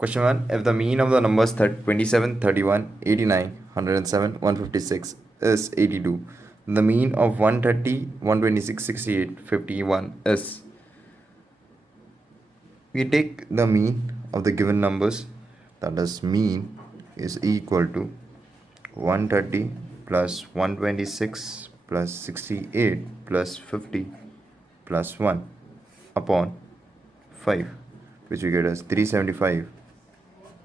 Question 1. If the mean of the numbers 27, 31, 89, 107, 156 is 82, the mean of 130, 126, 68, 51 is. We take the mean of the given numbers, that is mean is equal to 130 plus 126 plus 68 plus 50 plus 1 upon 5, which we get as 375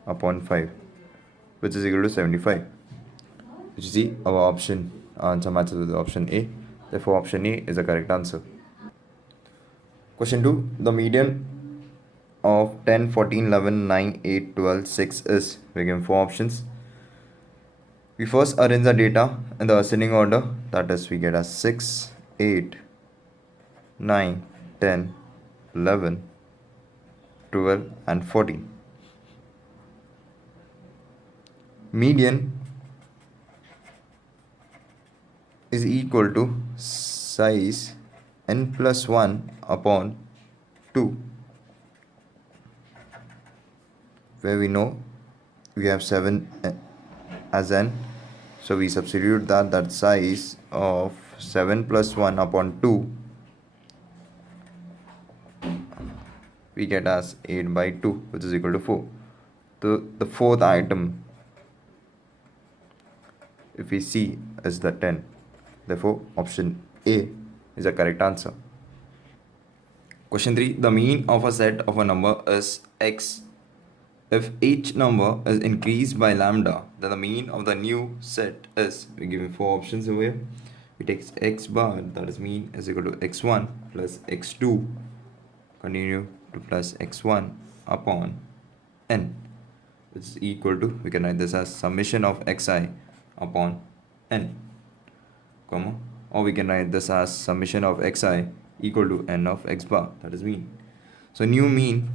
upon 5, which is equal to 75. Which is the our option answer matches with option A. Therefore, option A is the correct answer. Question 2. The median of 10, 14, 11, 9, 8, 12, 6 is. We given 4 options. We first arrange the data in the ascending order, that is, we get as 6, 8, 9, 10, 11, 12, and 14. Median is equal to size n plus 1 upon 2, where we know we have 7 as n, so we substitute that size of 7 plus 1 upon 2 we get as 8 by 2, which is equal to 4. The fourth item, if we see, is the 10. Therefore, option A is the correct answer. Question 3. The mean of a set of a number is x. If each number is increased by lambda, then the mean of the new set is. We're given 4 options over here. We take x bar, that is mean, is equal to x1 plus x2, continue to plus x1 upon n, which is equal to, we can write this as summation of xi upon n, comma, or we can write this as summation of xi equal to n of x bar, that is mean. So new mean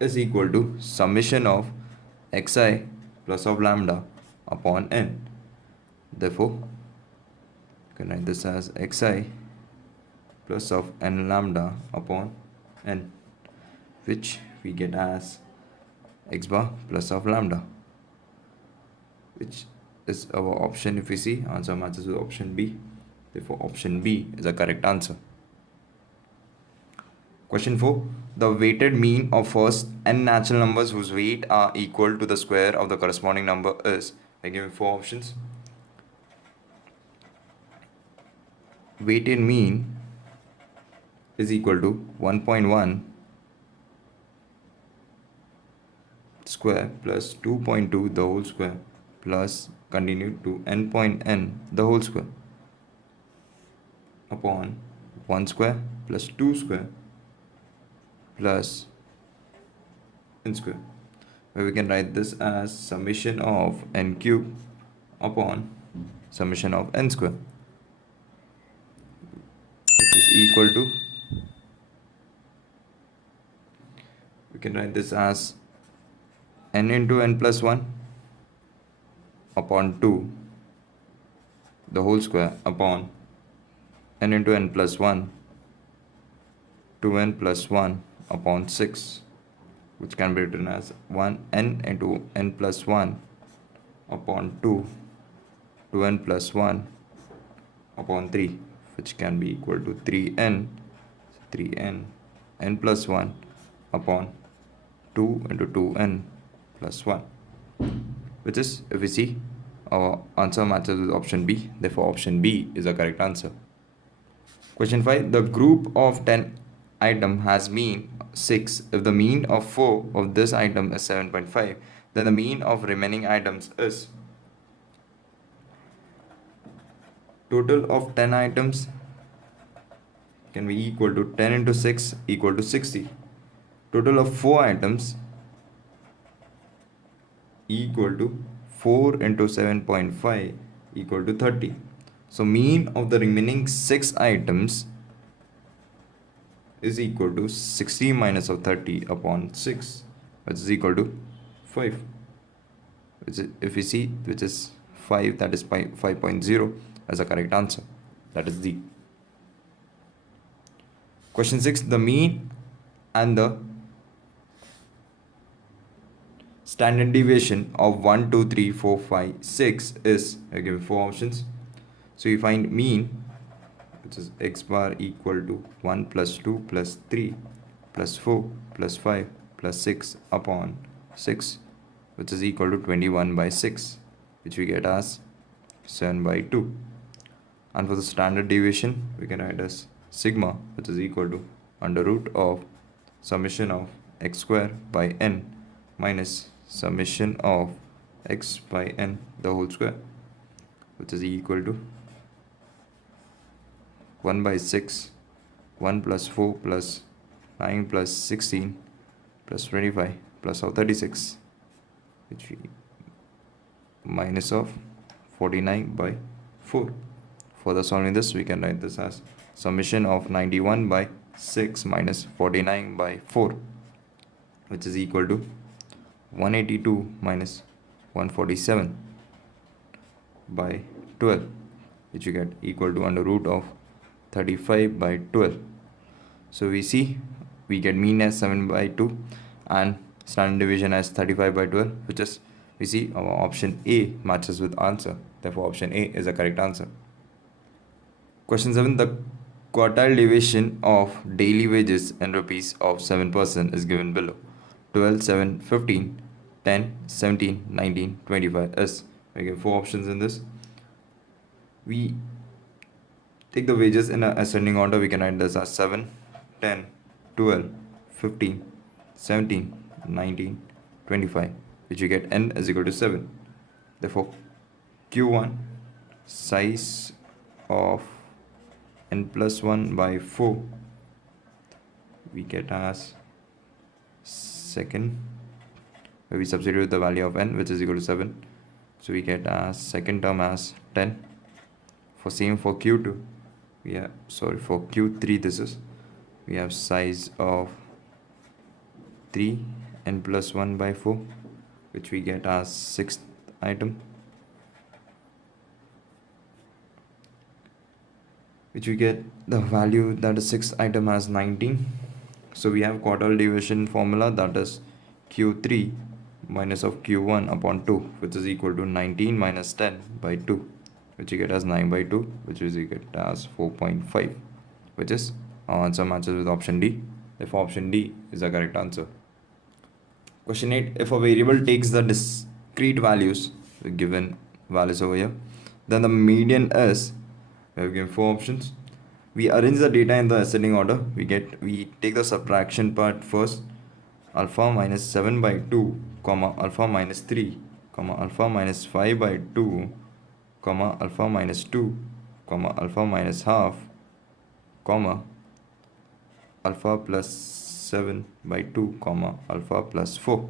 is equal to summation of xi plus of lambda upon n. Therefore, you can write this as xi plus of n lambda upon n, which we get as x bar plus of lambda, which is our option. If we see, answer matches with option B. Therefore, option B is the correct answer. Question 4. The weighted mean of first n natural numbers whose weight are equal to the square of the corresponding number is. I give you 4 options. Weighted mean is equal to 1.1 square plus 2.2 the whole square plus continue to n the whole square upon 1 square plus 2 square plus n square, where we can write this as summation of n cube upon summation of n square, which is equal to, we can write this as n into n plus 1 upon 2 the whole square upon n into n plus 1 2n plus 1 upon 6, which can be written as 1n into n plus 1 upon 2 2n plus 1 upon 3, which can be equal to 3n n plus 1 upon 2 into 2n plus 1, which is, if we see, our answer matches with option B. Therefore, option B is the correct answer. Question 5. The group of 10 item has mean 6. If the mean of 4 of this item is 7.5, then the mean of remaining items is. Total of 10 items can be equal to 10 into 6 equal to 60. Total of 4 items equal to 4 into 7.5 equal to 30. So mean of the remaining 6 items is equal to 60 minus of 30 upon 6, which is equal to 5. Which is, if we see, which is 5, that is 5.0 as the correct answer. That is D. Question 6. The mean and the standard deviation of 1, 2, 3, 4, 5, 6 is, I give 4 options. So we find mean, which is x bar equal to 1 plus 2 plus 3 plus 4 plus 5 plus 6 upon 6, which is equal to 21 by 6, which we get as 7 by 2. And for the standard deviation, we can write as sigma, which is equal to under root of summation of x square by n minus summation of x by n the whole square, which is equal to 1 by 6, 1 plus 4 plus 9 plus 16 plus 25 plus of 36, which we minus of 49 by 4. Further solving this, we can write this as summation of 91 by 6 minus 49 by 4, which is equal to 182 minus 147 by 12, which you get equal to under root of 35 by 12. So we see we get mean as 7 by 2 and standard deviation as 35 by 12, which is, we see our option A matches with answer. Therefore option A is the correct answer. Question 7. The quartile deviation of daily wages in rupees of 7% is given below. 12, 7, 15, 10, 17, 19, 25 is. We give 4 options in this. We take the wages in an ascending order. We can write this as 7, 10, 12, 15, 17, 19, 25, which we get n is equal to 7. Therefore Q1 size of n plus 1 by 4 we get as second, where we substitute the value of n, which is equal to 7. So we get as second term as 10. For same for Q2, we have, sorry, for Q3 this is, we have size of 3 n plus 1 by 4, which we get as sixth item, which we get the value that is sixth item as 19. So we have quartile deviation formula, that is Q3 minus of Q1 upon 2, which is equal to 19 minus 10 by 2, which you get as 9 by 2, which is you get as 4.5, which is our answer matches with option D. Therefore option D is the correct answer. Question 8. If a variable takes the discrete values, the given values over here, then the median is, we have given 4 options. We arrange the data in the ascending order. We take the subtraction part first. Alpha minus 7 by 2, comma alpha minus 3, comma alpha minus 5 by 2, comma alpha minus 2, comma alpha minus half, comma alpha plus 7 by 2, comma alpha plus 4,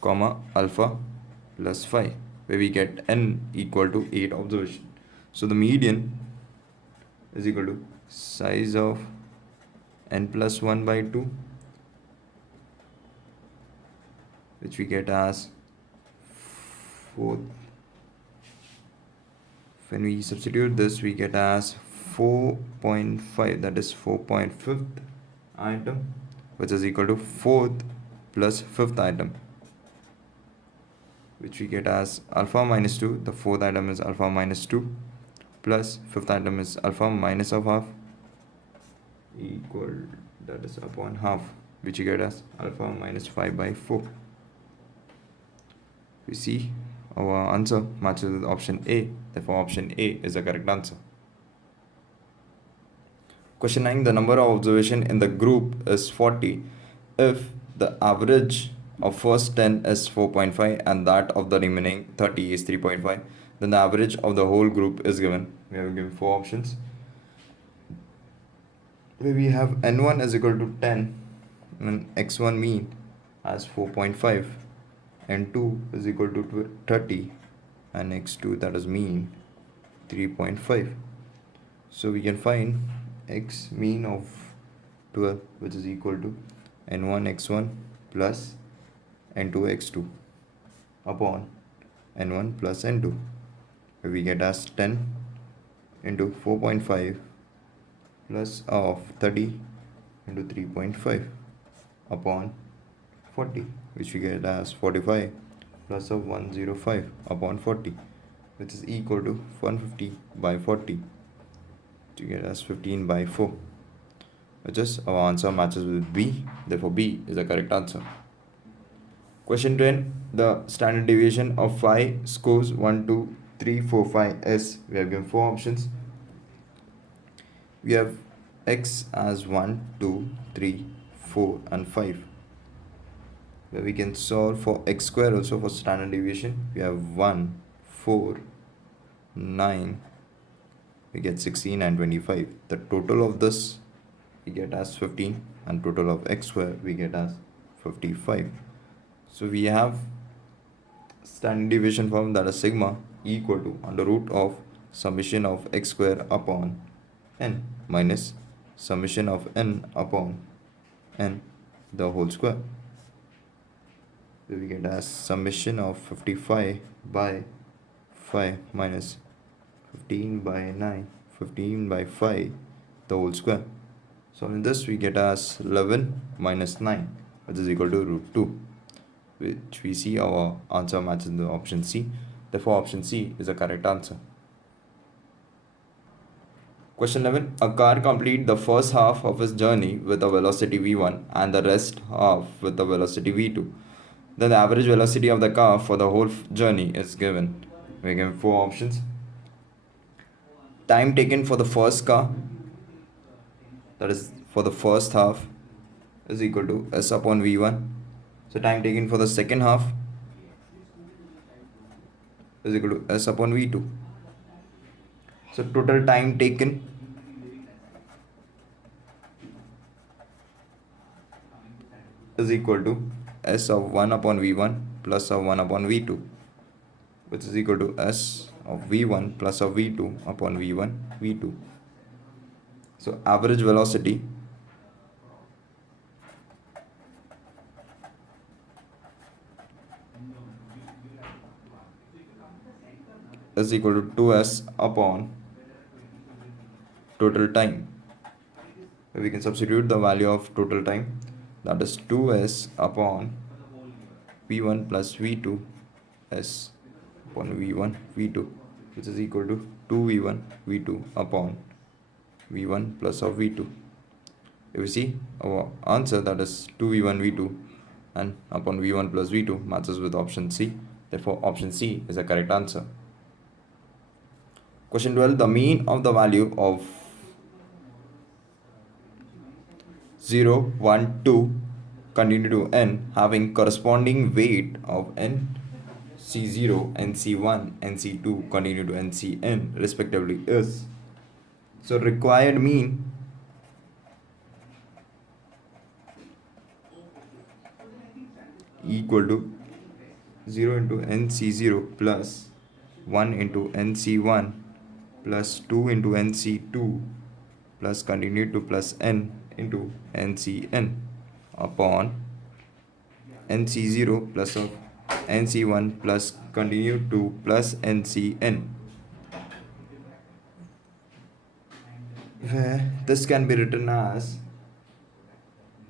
comma alpha plus 5, where we get n equal to 8 observation. So the median is equal to size of n plus 1 by 2, which we get as 4th. When we substitute this, we get as 4.5, that is 4.5th item, which is equal to 4th plus 5th item, which we get as alpha minus 2. The 4th item is alpha minus 2 plus 5th item is alpha minus of half, equal, that is upon half, which you get as alpha minus 5 by 4. We see our answer matches with option A. Therefore option A is the correct answer. Question 9. The number of observation in the group is 40 if the average of first 10 is 4.5 and that of the remaining 30 is 3.5, then the average of the whole group is given. We have given 4 options, where we have n1 is equal to 10 and x1 mean as 4.5, n2 is equal to 30 and x2, that is mean 3.5. So we can find x mean of 12, which is equal to n1 x1 plus n2 x2 upon n1 plus n2, where we get as 10 into 4.5 plus of 30 into 3.5, upon 40, which we get as 45 plus of 105 upon 40, which is equal to 150 by 40 to get as 15 by 4, which is our answer matches with B. Therefore, B is the correct answer. Question 10. The standard deviation of 5 scores 1, 2, 3, 4, 5 is. We have given 4 options. We have x as 1, 2, 3, 4 and 5. Where we can solve for x square also for standard deviation. We have 1, 4, 9. We get 16 and 25. The total of this we get as 15 and total of x square we get as 55. So we have standard deviation form, that is sigma equal to under root of summation of x square upon n minus summation of n upon n the whole square. So we get as summation of 55 by 5 minus 15 by 9, 15 by 5 the whole square. So in this we get as 11 minus 9, which is equal to root 2, which we see our answer matches the option C. Therefore, option C is the correct answer. Question 11. A car completes the first half of its journey with a velocity v1 and the rest half with a velocity v2. Then the average velocity of the car for the whole journey is given. We are given 4 options. Time taken for the first car, that is for the first half, is equal to s upon v1. So time taken for the second half is equal to s upon v2. So total time taken is equal to s of 1 upon v1 plus of 1 upon v2, which is equal to s of v1 plus of v2 upon v1 v2. So average velocity is equal to 2s upon total time. We can substitute the value of total time, that is 2s upon v1 plus v2 s upon v1 v2, which is equal to 2v1 v2 upon v1 plus of v2. If we see our answer, that is 2v1 v2 and upon v1 plus v2 matches with option C. Therefore, option C is the correct answer. Question 12. The mean of the value of 0, 1, 2 continue to n having corresponding weight of n C0, NC1, NC2 continue to NCn respectively is. So required mean equal to 0 into NC0 plus 1 into NC1 plus 2 into NC2 plus continue to plus n into NCn upon NC0 plus of NC1 plus continue to plus NCn, where this can be written as,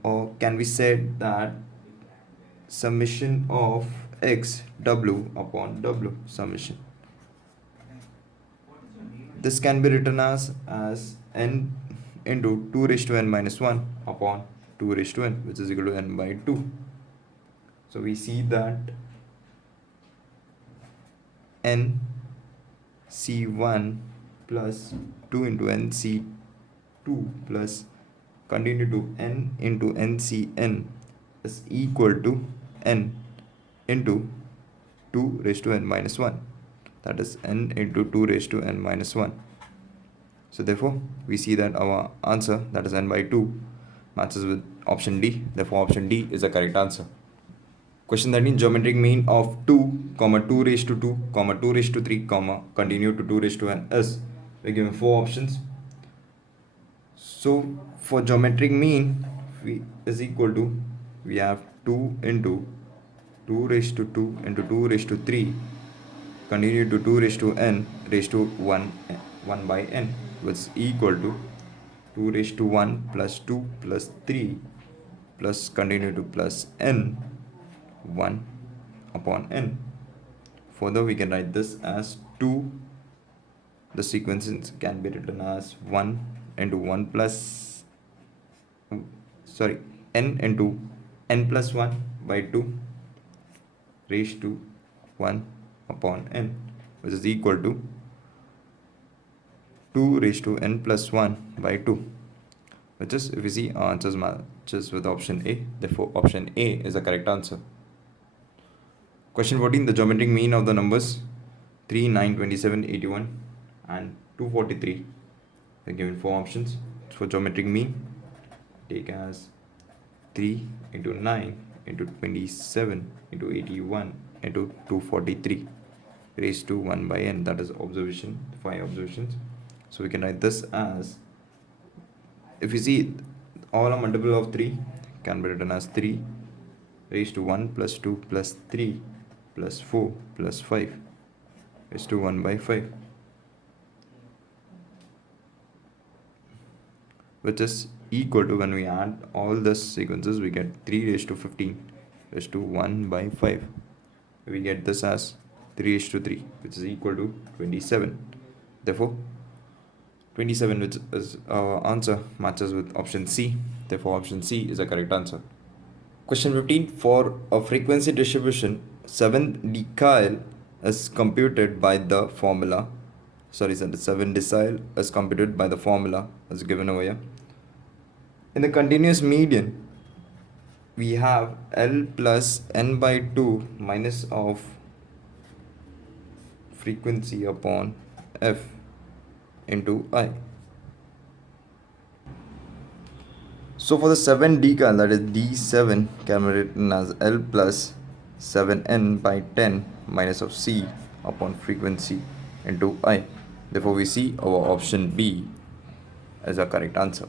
or can be said that summation of x w upon w summation. This can be written as n into 2 raised to n minus 1 upon 2 raised to n, which is equal to n by 2. So we see that n c1 plus 2 into n c2 plus continue to n into ncn is equal to n into 2 raised to n minus 1, that is n into 2 raised to n minus 1. So therefore we see that our answer, that is n by 2, matches with option D. Therefore option D is the correct answer. Question 13. Geometric mean of 2, 2 raised to 2, 2 raised to 3, continue to 2 raised to n is. We are given 4 options. So for geometric mean, is equal to, we have 2 into 2 raised to 2 into 2 raised to 3 continue to 2 raised to n raised to 1 by n, which is equal to 2 raised to 1 plus 2 plus 3 plus continue to plus n 1 upon n. Further, we can write this as 2. The sequences can be written as 1 into 1 plus sorry n into n plus 1 by 2 raised to 1 upon n, which is equal to 2 raised to n plus 1 by 2, which is, if you see, our answers matches with option A. Therefore, option A is the correct answer. Question 14. The geometric mean of the numbers 3, 9, 27, 81 and 243. They are given 4 options. For geometric mean, take as 3 into 9 into 27 into 81 into 243 raised to 1 by n. That is observation, 5 observations. So we can write this as, if you see, all are multiple of 3, can be written as 3 raised to 1 plus 2 plus 3 plus 4 plus 5 raised to 1 by 5, which is equal to, when we add all the sequences, we get 3 raised to 15 raised to 1 by 5. We get this as 3 raised to 3, which is equal to 27. Therefore, 27, which is our answer, matches with option C. Therefore, option C is the correct answer. Question 15. For a frequency distribution, 7 decile is computed by the formula. 7 decile is computed by the formula as given over here. In the continuous median, we have L plus n by 2 minus of frequency upon f into I. So for the 7 decile, that is D7, can be written as L plus 7n by 10 minus of C upon frequency into I. Therefore, we see our option B as a correct answer.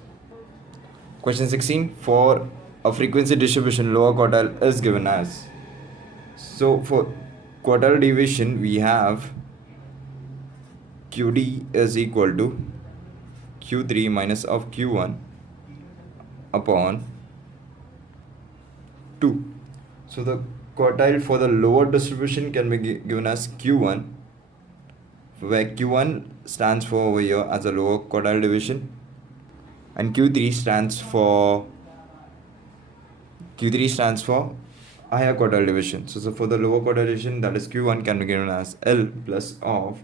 Question 16. For a frequency distribution, lower quartile is given as. So for quartile deviation, we have QD is equal to Q3 minus of Q1 upon 2. So the quartile for the lower distribution can be given as Q1, where Q1 stands for over here as a lower quartile division, and Q3 stands for higher quartile division. So for the lower quartile division, that is Q1, can be given as L plus of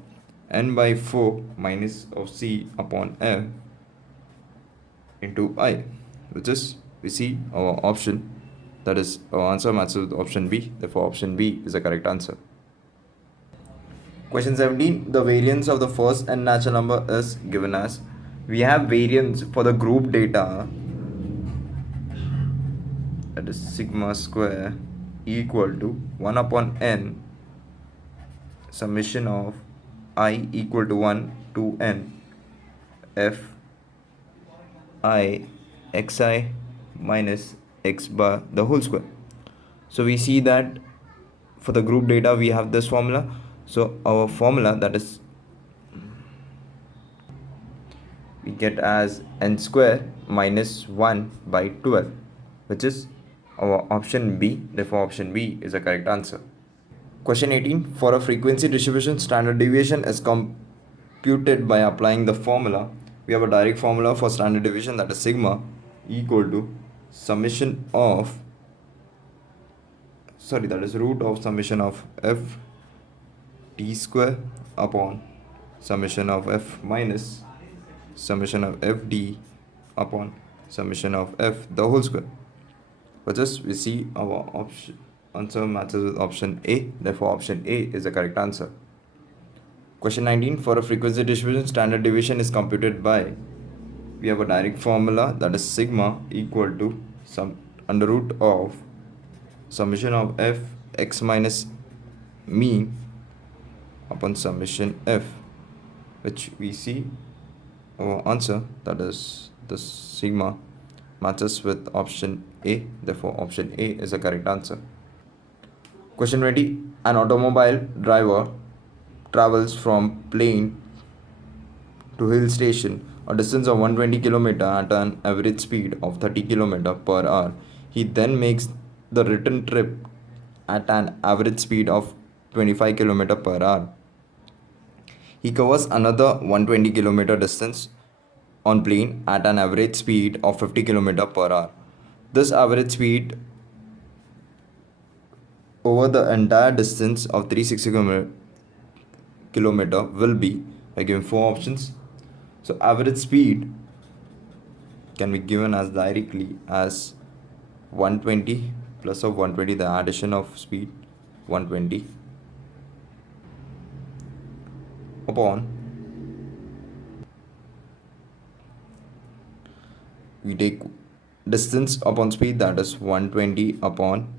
n by 4 minus of C upon F into I, which is, we see our option, that is our answer matches with option B. Therefore, option B is the correct answer. Question 17. The variance of the first n natural number is given as. We have variance for the group data, that is sigma square equal to 1 upon n summation of I equal to 1 to n f I xi minus x bar the whole square. So we see that for the group data we have this formula. So our formula, that is, we get as n square minus 1 by 12, which is our option B. Therefore, option B is the correct answer. Question 18. For a frequency distribution, standard deviation is computed by applying the formula. We have a direct formula for standard deviation, that is sigma equal to summation of, that is root of summation of f t square upon summation of f minus summation of f d upon summation of f the whole square, which is, we see our option answer matches with option A. Therefore, option A is the correct answer. Question 19. For a frequency distribution, standard deviation is computed by. We have a direct formula, that is sigma equal to some under root of summation of f x minus mean upon summation f, which we see our answer, that is the sigma matches with option A. Therefore, option A is the correct answer. Question 20. An automobile driver travels from plain to hill station a distance of 120 km at an average speed of 30 km per hour. He then makes the return trip at an average speed of 25 km per hour. He covers another 120 km distance on plane at an average speed of 50 km per hour. This average speed over the entire distance of 360 kilometer will be, by giving four options. So average speed can be given as directly as 120 plus of 120, the addition of speed 120 upon, we take distance upon speed, that is 120 upon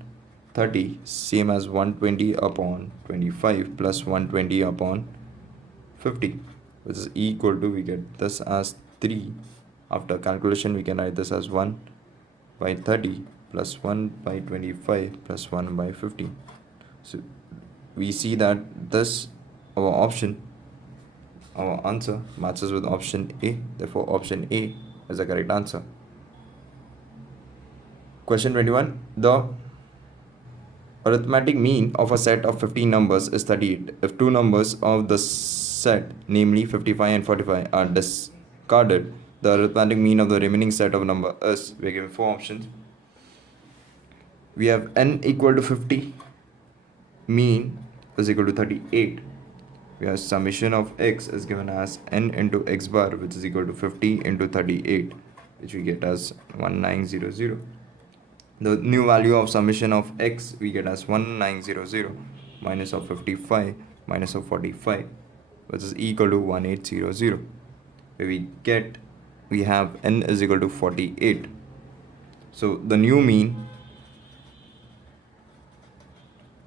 30, same as 120 upon 25 plus 120 upon 50, which is equal to, we get this as 3. After calculation we can write this as 1 by 30 plus 1 by 25 plus 1 by 50. So we see that this, our answer matches with option A. Therefore option A is the correct answer. Question 21. The arithmetic mean of a set of 15 numbers is 38. If two numbers of the set, namely 55 and 45, are discarded, the arithmetic mean of the remaining set of number is, we are given four options. We have n equal to 50, mean is equal to 38. We have summation of x is given as n into x bar, which is equal to 50 into 38, which we get as 1900. The new value of summation of x we get as 1900 minus of 55 minus of 45, which is equal to 1800. Where we have n is equal to 48. So the new mean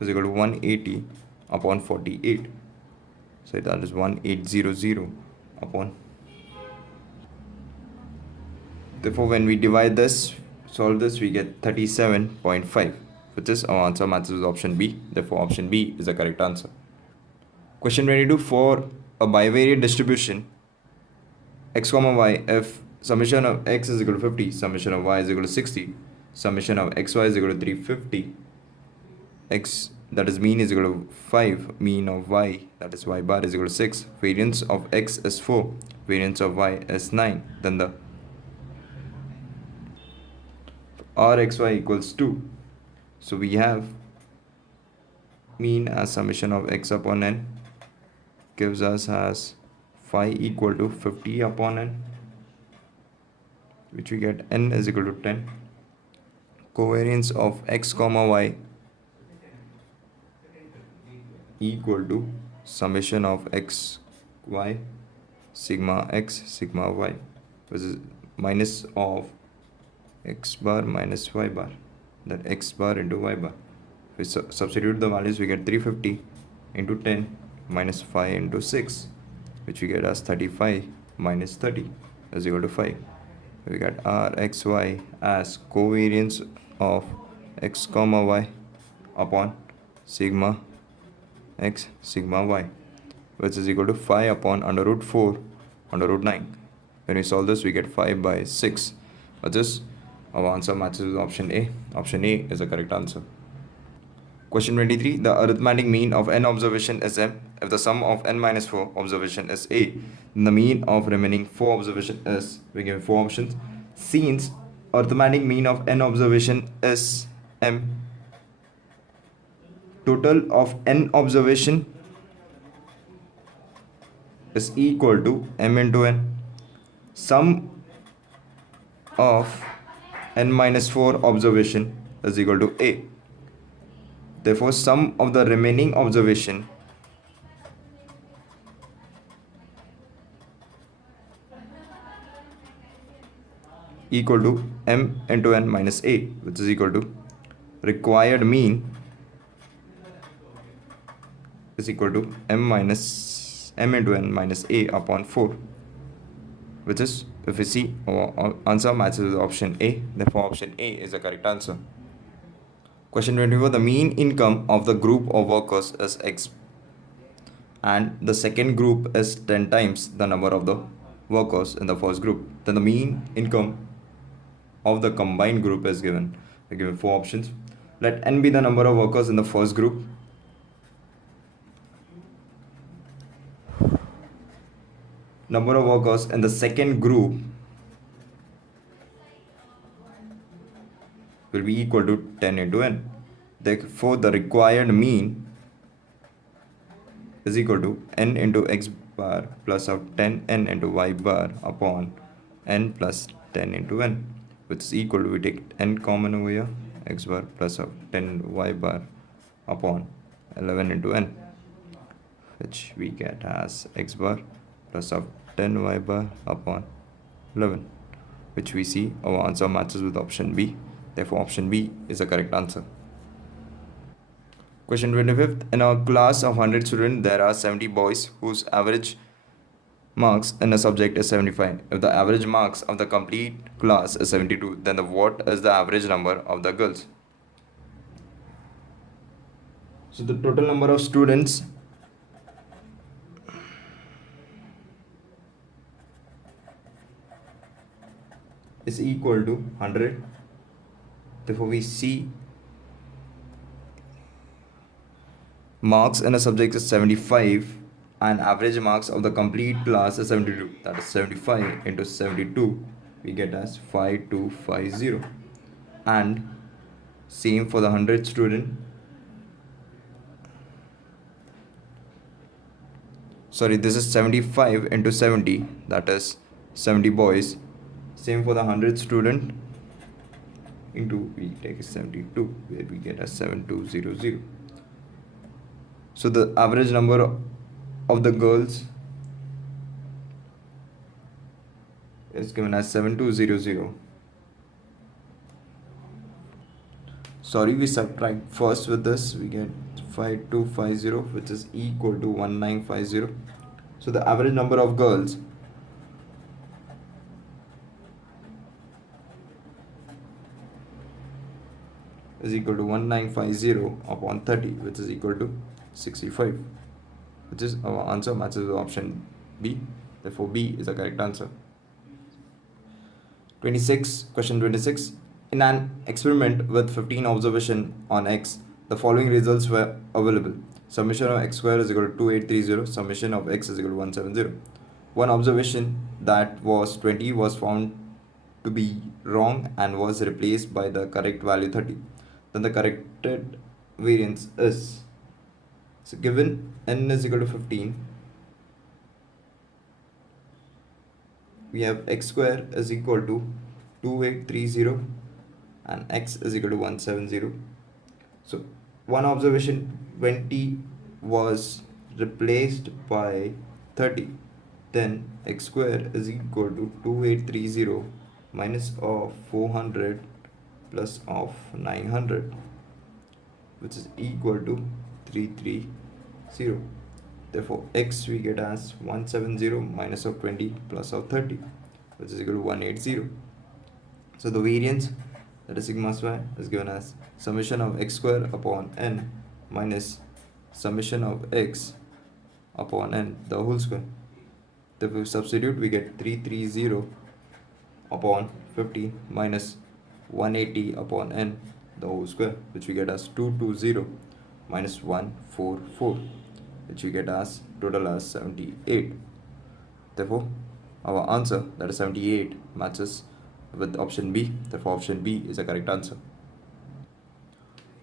is equal to 180 upon 48. So that is 1800 upon. Therefore, when we divide this, solve this, we get 37.5, which is our answer matches with option B. Therefore, option B is the correct answer. Question 22. For a bivariate distribution x comma y, if summation of x is equal to 50, summation of y is equal to 60, summation of xy is equal to 350, x, that is mean, is equal to 5, mean of y, that is y bar, is equal to 6, variance of x is 4, variance of y is 9, then the rxy equals 2. So we have mean as summation of x upon n gives us as phi equal to 50 upon n, which we get n is equal to 10. Covariance of x comma y equal to summation of x y sigma x sigma y, which is minus of x bar minus y bar, that x bar into y bar. If we substitute the values, we get 350 into 10 minus 5 into 6, which we get as 35 minus 30 is equal to 5. We got rxy as covariance of x comma y upon sigma x sigma y, which is equal to 5 upon under root 4 under root 9. When we solve this, we get 5 by 6, which is, our answer matches with option A. Option A is the correct answer. Question 23. The arithmetic mean of n observation is m. If the sum of n minus 4 observation is a, then the mean of remaining 4 observation is, we give 4 options. Since arithmetic mean of n observation is m, total of n observation is equal to m into n. Sum of n minus 4 observation is equal to a. Therefore, sum of the remaining observation equal to m into n minus a, which is equal to required mean is equal to m into n minus a upon 4, which is, if we see, our answer matches with option A. Therefore, option A is the correct answer. Question 24. The mean income of the group of workers is X, and the second group is 10 times the number of the workers in the first group. Then the mean income of the combined group is given. We're given four options. Let n be the number of workers in the first group. Number of workers in the second group will be equal to 10 into n. Therefore, the required mean is equal to n into x bar plus of 10n into y bar upon n plus 10 into n, which is equal to, we take n common over here, x bar plus of 10 y bar upon 11 into n, which we get as x bar plus of 10 y bar upon 11, which we see our answer matches with option B. Therefore, option B is the correct answer. Question 25th. In a class of 100 students, there are 70 boys whose average marks in a subject is 75. If the average marks of the complete class is 72, then what is the average number of the girls? So the total number of students is equal to 100. Therefore, we see marks in a subject is 75 and average marks of the complete class is 72. That is 75 into 72, we get as 5250. And same for the 100 student. Sorry, this is 75 into 70, that is 70 boys. Same for the 100 student, into we take 72, where we get as 7200. So the average number of the girls is given as 7200. Sorry, we subtract first with this, we get 5250, which is equal to 1950. So the average number of girls is equal to 1950 upon 30, which is equal to 65, which is our answer matches with option B. Therefore, B is the correct answer. 26. Question 26. In an experiment with 15 observation on X, the following results were available. Summation of x square is equal to 2830. Summation of x is equal to 170. One observation that was 20 was found to be wrong and was replaced by the correct value 30. Then the corrected variance is, so given n is equal to 15, we have x square is equal to 2830 and x is equal to 170. So one observation 20 was replaced by 30. Then x square is equal to 2830 minus of 400 plus of 900, which is equal to 330. Therefore, x we get as 170 minus of 20 plus of 30, which is equal to 180. So the variance, that is sigma square, is given as summation of x square upon n minus summation of x upon n, the whole square. If we substitute, we get 330 upon 15 minus 180 upon n, the whole square, which we get as 220 minus 144, which we get as total as 78. Therefore, our answer, that is 78, matches with option B. Therefore, option B is the correct answer.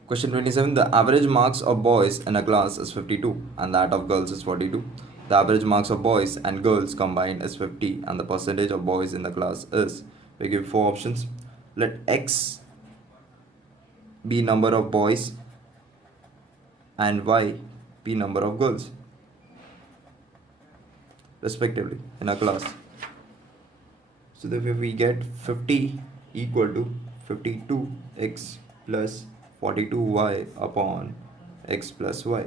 Question 27. The average marks of boys in a class is 52 and that of girls is 42. The average marks of boys and girls combined is 50 and the percentage of boys in the class is, we give four options. Let x be number of boys and y be number of girls respectively in a class. So therefore we get 50 equal to 52x plus 42y upon x plus y,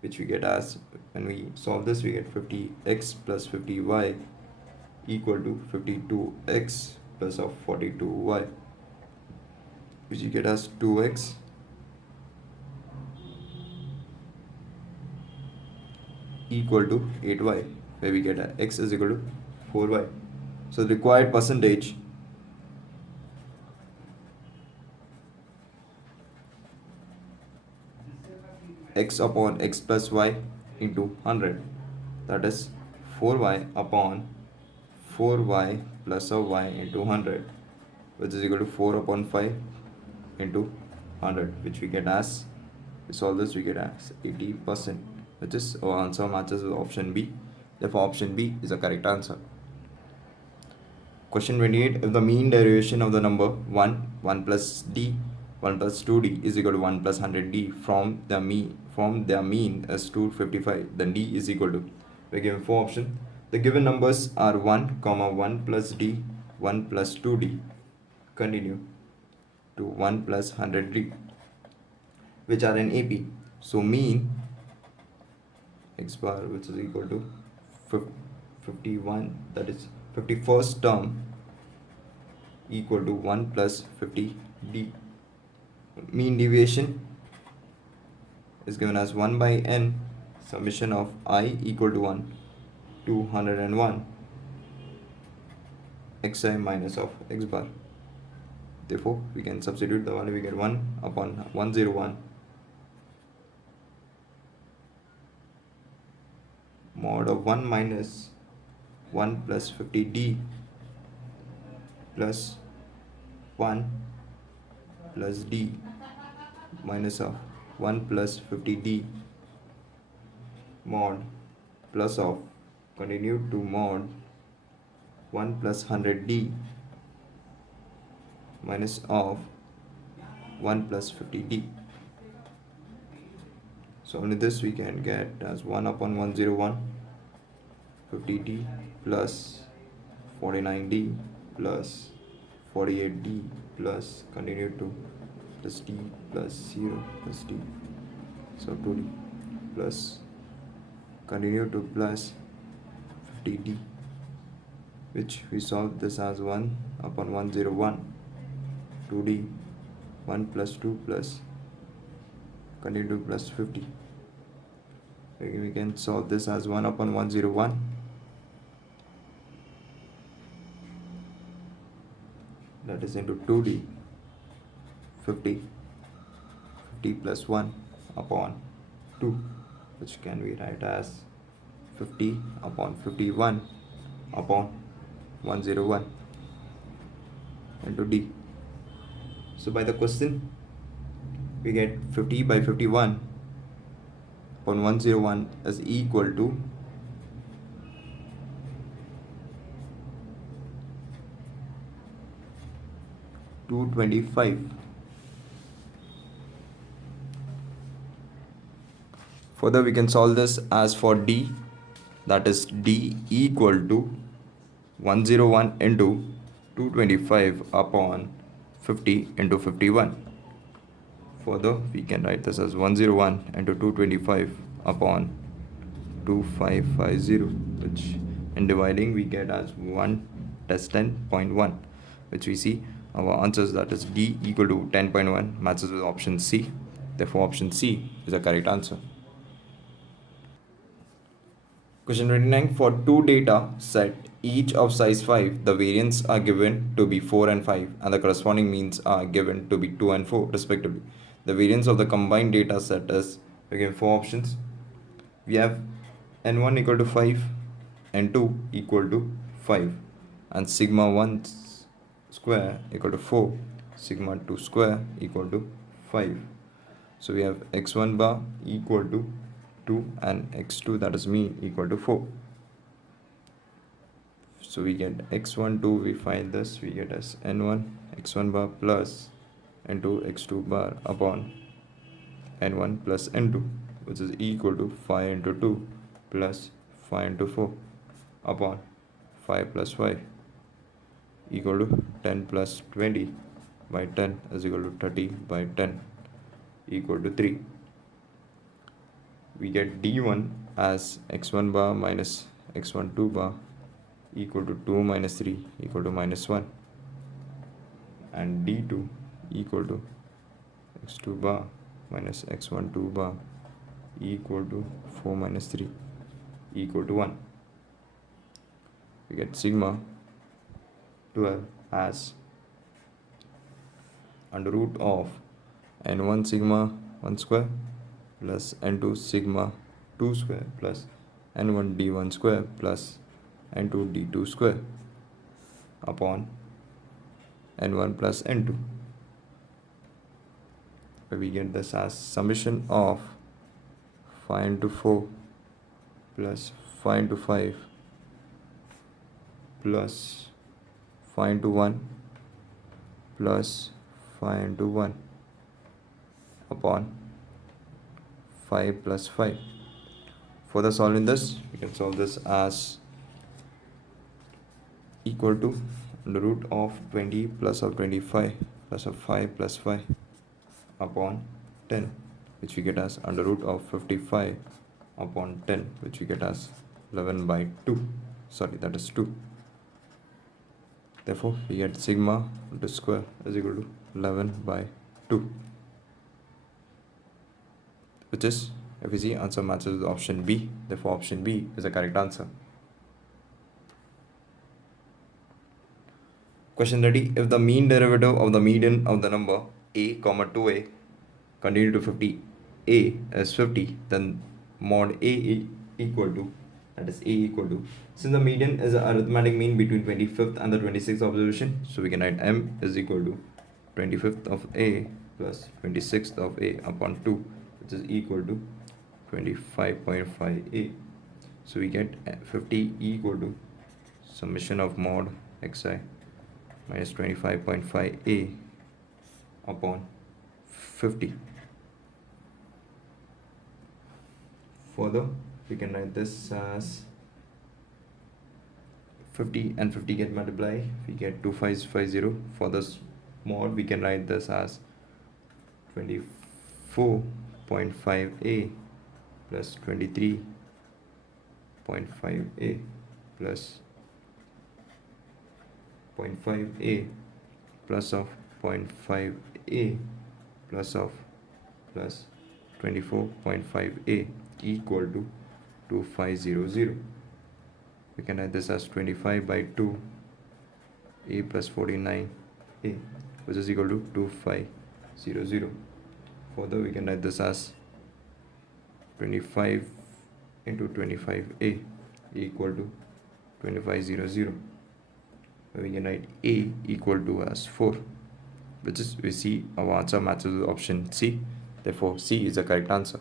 which we get as, when we solve this, we get 50x plus 50y equal to 52x plus of 42y, which you get as 2x equal to 8y, where we get x is equal to 4y. So the required percentage x upon x plus y into 100, that is 4y upon 4y plus of y into 100, which is equal to 4 upon 5 into 100, which we get as, we solve this, we get as 80%, which is our answer matches with option B. Therefore option B is the correct answer. Question 28. If the mean derivation of the number 1 plus d, 1 plus 2d is equal to 1 plus 100d from their mean is 255, then d is equal to, we are given 4 options. The given numbers are 1, 1 plus d, 1 plus 2d, continue to 1 plus 100d, which are in AP. So mean x bar, which is equal to 51, that is 51st term, equal to 1 plus 50d. Mean deviation is given as 1 by n summation of I equal to 1 to 101 xi minus of x bar. Therefore we can substitute the value, we get 1 upon 101 mod of 1 minus 1 plus 50d plus 1 plus d minus of 1 plus 50d mod plus of, continue to mod 1 plus 100d minus of 1 plus 50d. So only this we can get as 1 upon 101 50d plus 49d plus 48d plus, continue to plus d plus 0 plus d, so 2d plus, continue to plus 50d, which we solve this as 1 upon 101 2d 1 plus 2 plus, continue to plus 50. We can solve this as 1 upon 101 that is into 2d 50 plus 1 upon 2, which can be write as 50 upon 51 upon 101 into d. So by the question we get 50 by 51 upon 101 is equal to 225. Further we can solve this as for d, that is d equal to 101 into 225 upon 50 into 51. Further we can write this as 101 into 225 upon 2550, which in dividing we get as 1 test 10.1, which we see our answers, that is d equal to 10.1, matches with option C. Therefore option C is the correct answer. Question 29. For two data set each of size 5, the variance are given to be 4 and 5 and the corresponding means are given to be 2 and 4 respectively. The variance of the combined data set is, again, 4 options. We have n1 equal to 5, n2 equal to 5, and sigma 1 square equal to 4, sigma 2 square equal to 5. So we have x1 bar equal to 2 and x2, that is mean, equal to 4. So we get x12, we find this, we get as n1 x1 bar plus n2 x2 bar upon n1 plus n2, which is equal to 5 into 2 plus 5 into 4 upon 5 plus 5 equal to 10 plus 20 by 10 is equal to 30 by 10 equal to 3. We get d1 as x1 bar minus x12 bar equal to 2 minus 3 equal to minus 1, and d2 equal to x2 bar minus x12 bar equal to 4 minus 3 equal to 1. We get sigma 12 as under root of n1 sigma 1 square plus n2 sigma 2 square plus n1 d1 square plus n2 d2 square upon n1 plus n2, where we get this as summation of 5 into 4 plus 5 into 5 plus 5 into 1 plus 5 into 1 upon 5 plus 5. Further solving this, we can solve this as equal to the root of 20 plus of 25 plus of 5 plus 5 upon 10, which we get as under root of 55 upon 10, which we get as 11 by 2. Sorry, that is 2. Therefore, we get sigma into square is equal to 11 by 2, which is, if we see, answer matches with option B. Therefore, option B is the correct answer. Question 30. If the mean derivative of the median of the number a comma 2a continued to 50a is 50, then mod a equal to, that is a equal to, since the median is the arithmetic mean between 25th and the 26th observation, so we can write m is equal to 25th of a plus 26th of a upon 2, which is equal to 25.5a. So we get 50 equal to summation of mod xi minus 25.5a upon 50. Further, we can write this as 50 and 50 get multiplied, we get 2550. For this mod, we can write this as 24.5a plus 23.5a plus 0.5a plus of 0.5a plus of plus 24.5a equal to 2500. We can write this as 25 by 2 a plus 49a, which is equal to 2500. Further, we can write this as 25 into 25a equal to 2500. We can write a equal to as 4, which is, we see our answer matches with option C. Therefore, C is the correct answer.